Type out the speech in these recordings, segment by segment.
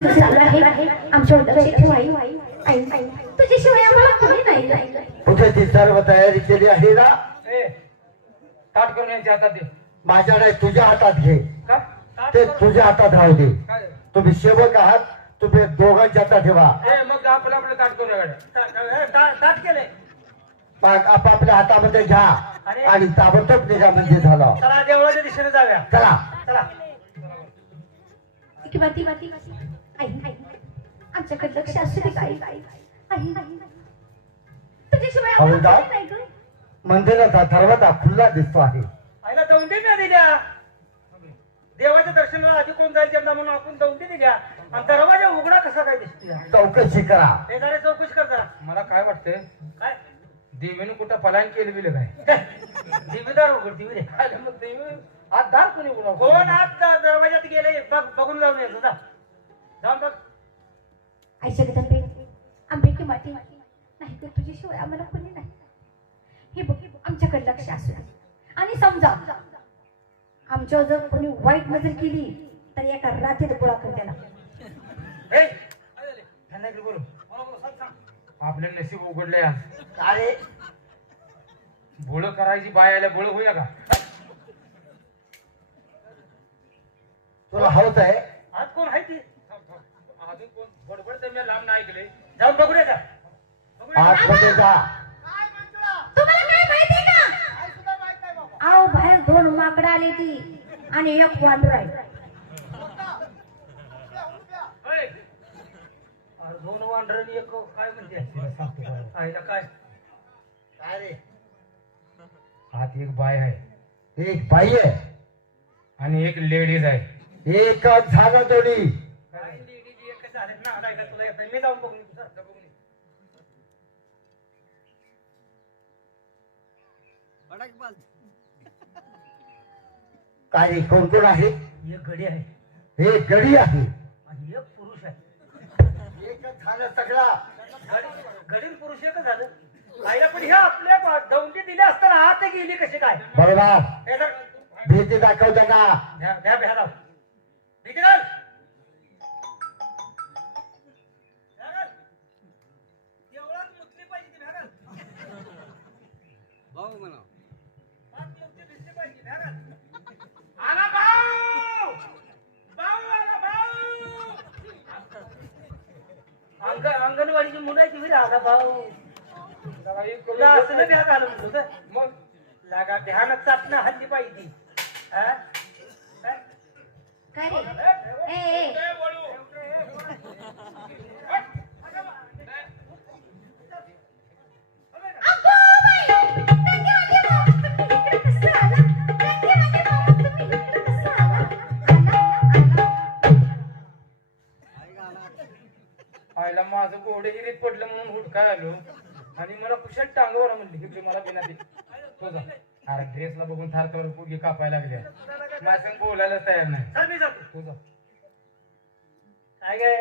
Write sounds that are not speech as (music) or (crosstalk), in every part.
चालू आहे. आई आम्हाला कोणी नाही. कुठे ती सर्व तयारी केली आहे ना? ए ताट करून यांच्या हातात दे. माझ्या नाही तुझ्या हातात घे. का ताट ते करून- तुझ्या हातात राहू दे. काय? तुम्ही सेवक आहात तुम्ही दोघांच्या हातात ठेवा. ए मग आपलं आपलं ताट करून गाड्या ताट केले. मग आपापल्या हातामध्ये घ्या अरे. आणि ताबडतोब निघा म्हणजे झालं. चला देवळाच्या दिशेने जाऊया. चला. चला. आमच्याकडे लक्ष असू दे तुझ्याशिवाय आम्हाला नाही गं. मंदिराचा दरवाजा खुल्ला दिसतो आहे. आईला जाऊन दे ना दिल्या. देवाच्या दर्शनाला आधी कोण जाईल त्यांना म्हणून आपण जाऊन दे दिल्या. आणि दरवाजा उघडा कसा काय दिसतोय? चौकशी करा. जरा चौकशी कर जरा. मला काय वाटतंय? काय? देवीने कुठं पलायन केलं बिलं काय? (laughs) देवीदार उघड देवी काय मग देवी. आत दार कोणी उघडा? कोण आत द- दरवाजात गेले बघ बघून जाऊन ये जा. जाऊन बघ आई जगदंबे आंबे की माती नाही तर तुझ्याशिवाय आम्हाला कोणी नाही. हे बघ आमच्याकडे लक्ष असू आणि समजा आमच्यावर जर कोणी वाईट नजर केली तर एका रात्रीत गोळा कर त्याला. आपलं नशीब उघडलंय अरे बोळ करायची बाय आल्या बोळ होईना का? तुला हवत आहे आज कोण आहे ती अजून कोण बडबड तर मी लांब नाही ऐकले जाऊन बघू का? आतमध्ये जा. तुम्हाला काय माहिती का? आओ बाहेर दोन माकडं आली ती आणि एक वांडूर आहे. दोन वांढरण एक काय म्हणते? आईला काय? अरे हात एक बाय आहे. एक बाई आहे. आणि एक लेडीज आहे. एकच झालं जोडी काय? तुला मी जाऊन बघून येतो. बघून. काय कोण कोण आहे? एक गडी आहे. हे गडी आहे. आणि एक पुरुष आहे. एकच झालं सगळा. गडी गडी पुरुष एकच झालं. आईला पण हे आपल्या बा- दौंडी दिल्या असताना आत गेली कशी काय? बरोबर. हे जर- भीती दाखव त्यांना. द्या द्या भ्या अंगणवाडीची मुलं आहे ती बी आला भाऊ तुला असं नाही भ्या घालून म्हणतो. मग लागा ध्यानात चाटणं हल्ली पाहिजे. हा? काय? काय रे ए ए आईला माझं गोडे हिरीत पडलं म्हणून हुडकाय आलो. आणि मला कुशात टांगवर म्हणली. की मला बिना दे. तुझा अरे ड्रेसला बघून थार तर पुगी कापायला लागल्या माझ्या बोलायला तयार नाही. तुझा काय गे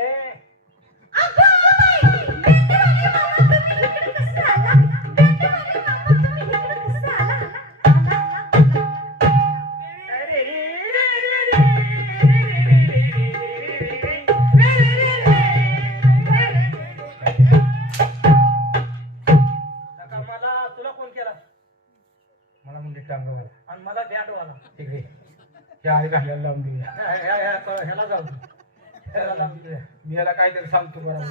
हे आहे घालायला लावून देऊया. ह्याला जाऊ दे. ह्याला लावून देऊया. मी याला काहीतरी सांगतो बरं.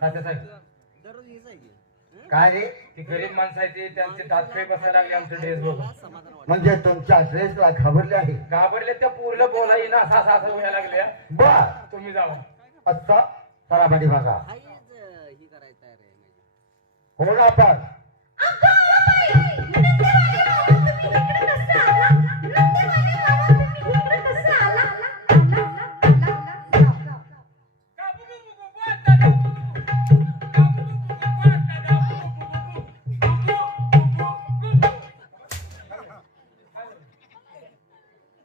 तात्या साहेब काय रे? ती गरीब माणसं आहे ती त्यांचे दात काही बसायला लागले आमचं ड्रेस बघून. म्हणजे तुमच्या ड्रेसला घाबरले आहे? घाबरले त्या पूरला बोला येईना असा असा असं व्हायला लागल्या बर. तुम्ही जावा. अच्छा सरामाडी बघा. हो ना पण.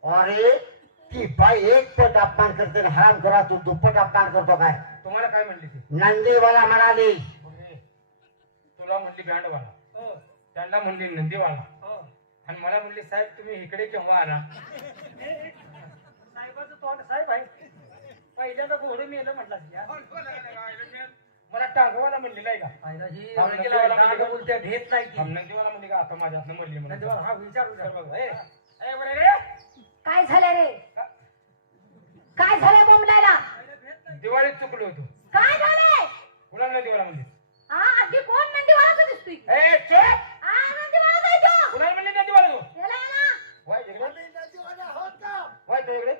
अरे ती बाई एक पट अपमान करते हराम करा तू दुप्पट अपमान करतो काय? तुम्हाला काय म्हणली ती? नंदीवाला म्हणाली. तुला म्हणली बँडवाला त्यांना म्हणली नंदीवाला. आणि मला म्हणली साहेब तुम्ही इकडे केव्हा आला? साहेबाचं तोंड साहेब आहे. मेलं म्हटलं मला टांगवाला म्हणलेलं आहे का? आईला ही थांब, रंगीला नंदीवाला नाग बोलते भेट नाही ती. नंदीवाला म्हणजे का? आता माझ्या हातनं म्हणली म्हणून. नंदीवाला हा विचारू. बघ, ए, ए, बरं रे. काय झालं रे? काय झालंय बोंबलायला दिवाळीत चुकलो होतो. काय झालंय? कुणा नंदीवाला म्हणजे हा आधी कोण नंदीवालाचा दिसतोय? ए चुप! हा नंदीवालाचा आहे तो. कुणाला म्हणले नंदीवाला तू याला याला. वाय इकडे. आम्ही नदीवाला आहोत का? वाय तो इकडे.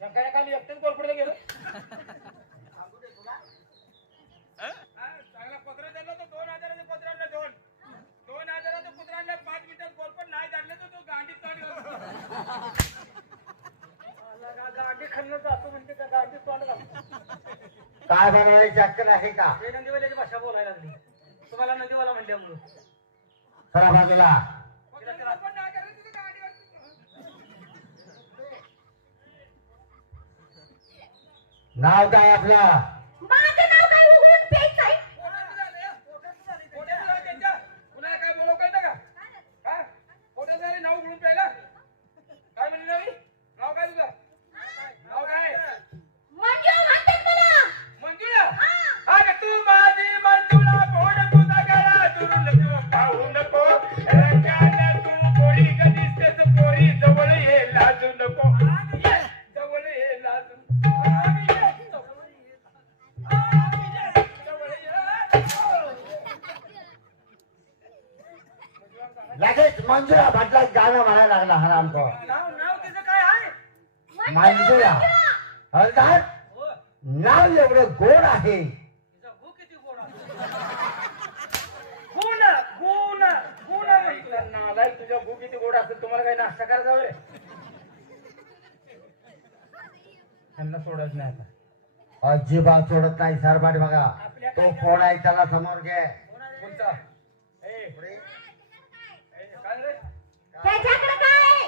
शंकरा खाली एकटेच गोरपडे गेलो. काय बनवायची अक्कल आहे का? हे नंदीवाल्याची भाषा बोलायला लागली. तुम्हाला नंदीवाला म्हणल्यामुळं. खरा बाजूला. पत्र गोरपड नाही झालं तर तो गांडीवर नाव काय आपलं? त्यांना सोडत नाही आता. अजिबात सोडत नाही सरबाट बघा. तो कोण आहे त्याला समोर घे. कोणता? ए. पुढे. ए, काय रे? त्याच्याकडे काय आहे?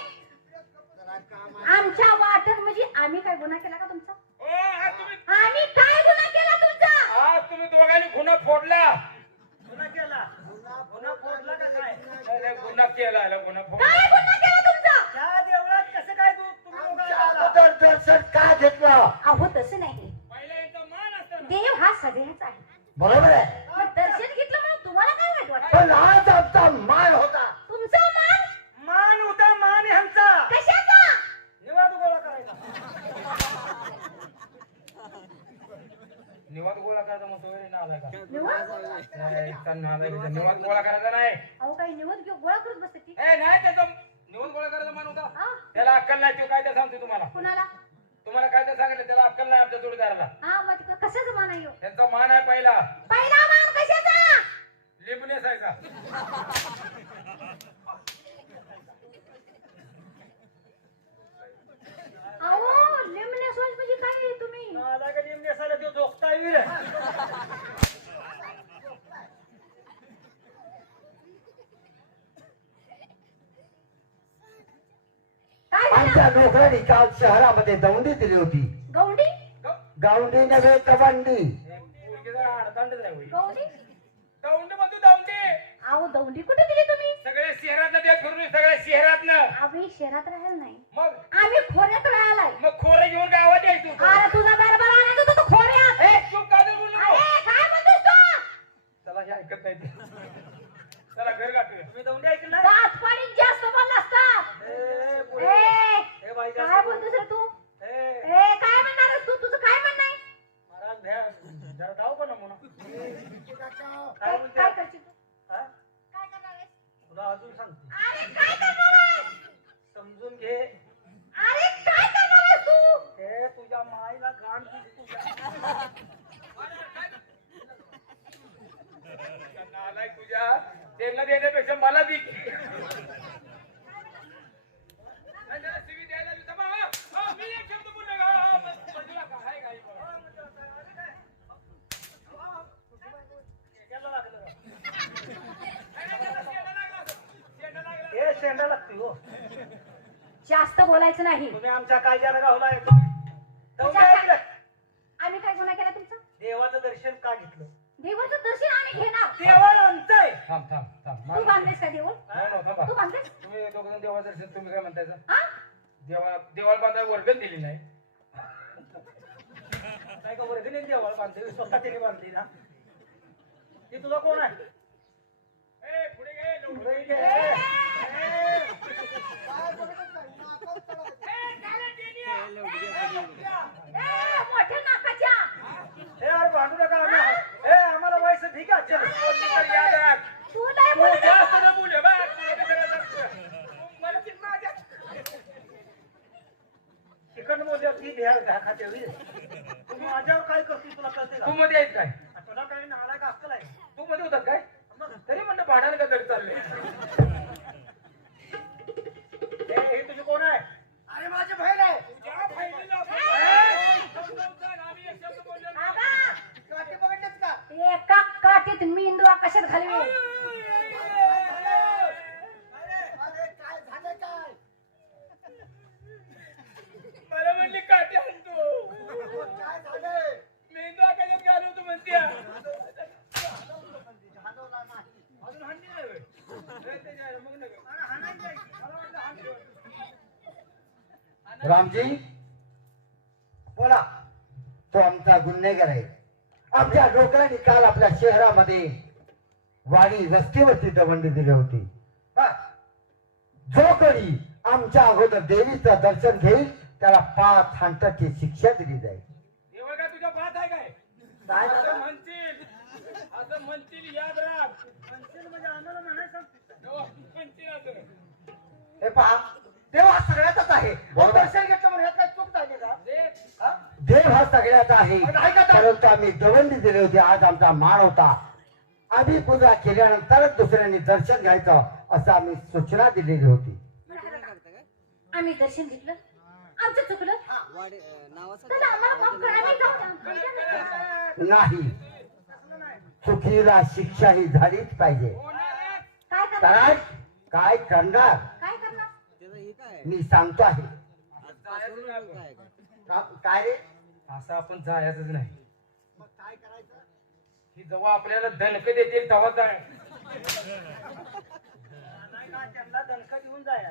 आमच्या वाटण म्हणजे आम्ही काय गुन्हा केला का तुमचा? ओ, आज तुम्ही आम्ही काय गुन्हा केला तुमचा? आज तुम्ही दोघांनी गुन्हा फोडला. गुन्हा केला. गुन्हा फोडला का काय? नाही, नाही, गुन्हा केला याला, गुन्हा फोडला. काय गुन्हा केला तुमचा त्या देवळात कसं काय तू तुम्ही दोघं आला? अगोदर दर्शन का घेतलं? अहो तसं नाही. देव हा सगळ्याचा आहे. बरोबर आहे? मग दर्शन घेतलं म्हणून तुम्हाला काय वाईट वाटत? पण आज आमचा मान होता. तुमचा मान? मान होता मान ह्यांचा कशाचा? निवाद गोळा करायचा. निवाद गोळा करायचा मग तो रे नालायक का? निवड नाही, इतका नालायक आहे. निवाद गोळा करायचा नाही. अहो काही निवड घेऊ गोळा करत बसते ती. ए नाही त्याचा निवाद गोळा करायचा मान होता. हा त्याला अक्कल नाही तो काय ते सांगतो तुम्हाला कुणाला? तुम्हाला काय ते सांगितलं त्याला अक्कल नाही आमच्या जोडीदाराला. हा मग तिकडं कशाचा मान आहे ह्यो? त्यांचा मान आहे पहिला. पहिला मान कशाचा? लिंब नेसायचा अहो लिंबने सोच म्हणजे काय तुम्ही? नाला का नेम नेसायला तो झोपता येईल आमच्या नोकरांनी काल शहरामध्ये दौंडी दिली होती. गौंडी गावंडी नव्हे होय. गौंडी दौंडी? अहो दौंडी. कुठे दिली तुम्ही? सगळ्या शहरातनं ते फिरून सगळ्या शहरातनं. आम्ही शहरात राहायला नाही. मग? आम्ही खोऱ्यात राहायलाय. मग खोरं घेऊन गावात यायचो अरे तुझा बरोबर तू खोऱ्यात. ए, चूप का नाही बोलू नको? अरे काय तू? त्याला हे ऐकत नाही ते. त्याला घर गाठूया. तुम्ही दौंडी ऐकलं दात पाणी जास्त बोलला असतात ए, पुढे. ए, ए, बाई, जास्त काय बोल. बोलतोस रे तू ए, ए काय म्हणणार तू तुझं काय म्हणणं आहे महाराज भ्या जरा धाव पण म्हणा काय काय बोलते काय करशील तू हा? काय करणार आहेस? तुला अजून सांगते अरे काय करणार आहेस? समजून घे अरे काय करणार आहेस तू हे तुझ्या माईला गाण दिली तुझ्या त्या नालायक तुझ्या त्यांना देण्यापेक्षा मला दे नाही, त्याला शिवी द्यायला लागली. थांबा, हा. हा, मी एक शब्द बोललो का? हा, बस, बाजूला का? हाय, काय बोला. शेंड्याला लागलं का? नाही, नाही, त्याला शेंडा लागते हो. जास्त बोलायचं नाही. तुम्ही आमच्या कायद्याला ऐकलं आम्ही काय गुन्हा केला तुमचा? देवाचं दर्शन का घेतलं? देवाचं दर्शन आम्ही घेणार. आहे थांब थांब थांब. तू बांधलेस का देऊळ? हो, हो, थांबा. तू बांधलेस? तुम्ही दोघ देवा दर्शन तुम्ही काय म्हणताय सर? हा देवा देवाला बांधायला वर्गण दिली नाही. काय का वर्गणी देवळ बांधते स्वतः त्याने बांधली ना? ती तुझा कोण आहे? ए, पुढे घे, लवकर. पुढे इथे. ए, ए. ए, मोठ्या नाकाच्या ए, अरे भांडू नका आम्ही ए आम्हाला व्हायचं ठीक आहे चल. बोलली तर याद राख. तू नाही तू बोलू जास्त नका. न बोल, बा. तुला ते सगळं जमतं. तू मरशील माझ्या. चिकनमध्ये ती बिहार घ्या खाते होईल तू माझ्यावर काय करते तुला कळते तू का मध्ये आहेस काय तुला काही नाला का अक्कल आहे तू मध्ये होता काय तरी म्हणलं भांडण का तरी चालले ए, ही तुझी कोण आहे अरे माझी बहीण आहे बाबा, काठी बघितलीस का एका काठीत मेंदू आकाशात घालवे अरे काय झालं काय मला म्हणली काठी आणतो काय झालंय मेंदू आकाशात घालू तू म्हणत्या हाणवला नाही. अजून हाणली नाही होय. ए, त्याच्या आईला मग नका. अरे हाणायचं आहे. मला वाटलं हाणली होती. रामजी बोला. तो आमचा गुन्हेगार आहे. आमच्या लोकांनी काल आपल्या शहरामध्ये वाडी रस्त्यावरती दवंडी दिली होती. जो कोणी आमच्या अगोदर देवीचं दर्शन घेईल त्याला पाच हांटाची शिक्षा दिली जाईल. देवळ काय तुझ्या आहे काय? काय असं म्हणतील. असं म्हणतील याद राख. म्हणशील म्हणजे आम्हाला म्हणायचं हो, म्हणतील असं. हे पहा. देव हा सगळ्याचाच आहे. दर्शन घेतलं म्हणून ह्यात काय चूक झाली का? हा? देव हा सगळ्याचा आहे. परंतु आम्ही दवंडी दिली होती. आज आमचा मान होता. आम्ही पूजा केल्यानंतरच दुसऱ्यांनी दर्शन घ्यायचं असं आम्ही सूचना दिलेली होती. आम्ही दर्शन घेतलं. आमचं चुकलं. वाडे अं, नावाचं तर आम्हाला माफ करा. आम्ही जाऊ द्या. नाही. चुकीला शिक्षा ही झालीच पाहिजे. काय करणार? कारण काय करणार काय करणार त्याचं हे काय मी सांगतो आहे. काय काय का- काय रे? असं आपण जायचंच नाही. मग काय करायचं? की जेव्हा आपल्याला दणक देतील तेव्हा जाय. नाही का त्यांना दणका देऊन जायला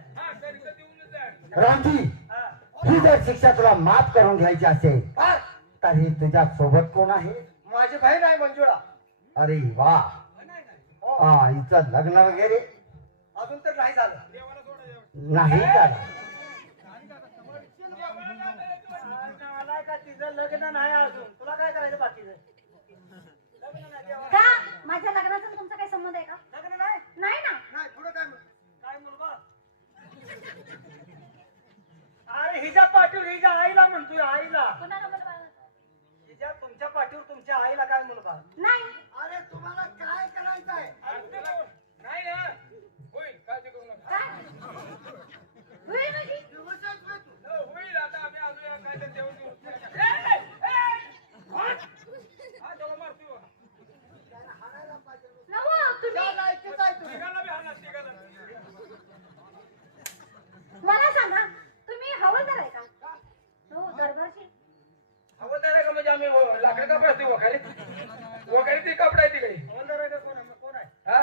रामजी हा. ही जर शिक्षा तुला माफ करून घ्यायची असेल तर ही तुझ्या सोबत कोण आहे? माझी बहीण आहे मंजुळा. अरे वा. हा हिचं लग्न वगैरे? अजून तर नाही झालं. नाही झालं लग्न नाही अजून तुला काय करायचं बाकीचं. का? माझ्या लग्नाचा आणि तुमचा काही संबंध आहे का? लग्न नाही. नाही ना? नाही पुढे काय म्हण- काय मुलगा अरे हिच्या पाठीवर हिच्या आईला म्हणतोय आईला. कुणाला मुलगा? हिच्या तुमच्या पाठीवर तुमच्या आईला काय मुलगा नाही. अरे तुम्हाला काय करायचं आहे नाही ना होईल काळजी करू नका काय होईल म्हणजे हो, होईल आता आम्ही अजून काय तर जेवण देऊ. ए, ए, ए! हट! हा, त्याला मारतोय बघा. नवं, तुम्ही तिघांना बी हाणा, तिघांना. मला सांगा तुम्ही हवालदार आहे का हो दरबारशी हवालदार आहे का म्हणजे आम्ही व- लाकडी कपडा असते वखारी वखारी ती कपडा आहे ती काही हवालदार आहे का कोण आहे? मग कोण आहे हा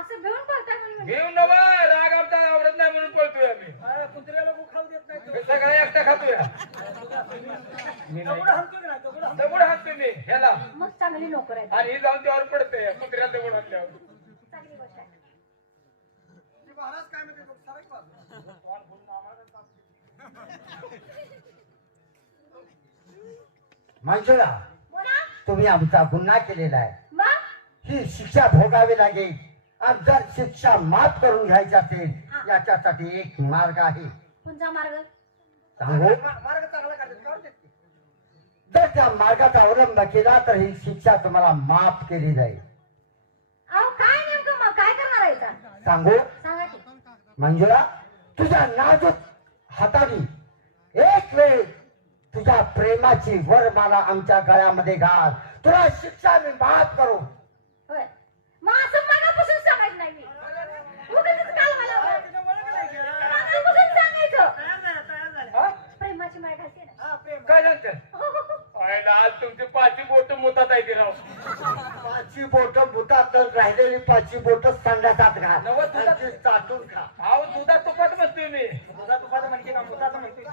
असं भिवून पडताय म्हणून म्हणते. घेऊन नवा राग आमचा आवडत नाही म्हणून पळतोय आम्ही अरे कुत्र्याला गो खाऊ देत नाही हे सगळं एकटा खातोय मी नाही दगड हाणतोय की नाही दगड हाणतोय. दगड हात तुम्ही ह्याला मग चांगली नोकर आहे आणि ही जाऊन त्यावर पडते कुत्र्याला दगड हाणल्यावर चांगली गोष्ट आहे महाराज काय म्हणते बघ, सरक बाजूला. तोंड बोलून आम्हाला सांग. मंजुळा बोला. तुम्ही आमचा गुन्हा केलेला आहे. ही शिक्षा भोगावी लागेल. आणि जर शिक्षा माफ करून घ्यायची असेल याच्यासाठी एक मार्ग आहे. मार्ग? सांगू मार्ग चांगला? जर त्या मार्गाचा अवलंब केला तर ही शिक्षा तुम्हाला माफ केली जाईल. अहो काय नेमकं मग? काय करणार आहे का सांगू? मंजुळा तुझ्या नाजूक हाताने एक वेळ तुझ्या प्रेमाची वरमाला आमच्या गळ्यामध्ये घाल. तुला शिक्षा मी माफ करू. होय. मग असं मनापासून सांगायचं नाही मी. उगाचच काल मला अरे, तिचं वळण नाही की, हा. मनापासून सांगायचं. हा? प्रेमाची माय घालते ना. हा, प्रेम. काय सांगते हो, हो, हो. आयला आज तुमची पाची बोट मुतात आहे ती राव. पाच पाचशे बोट बुटात तर राहिलेली पाचशे बोट संडासात घाल. नव्वद तुझा- आणि ती चाटून खा. अहो दुधात तुपात बसतोय मी. तुपाचं म्हणजे का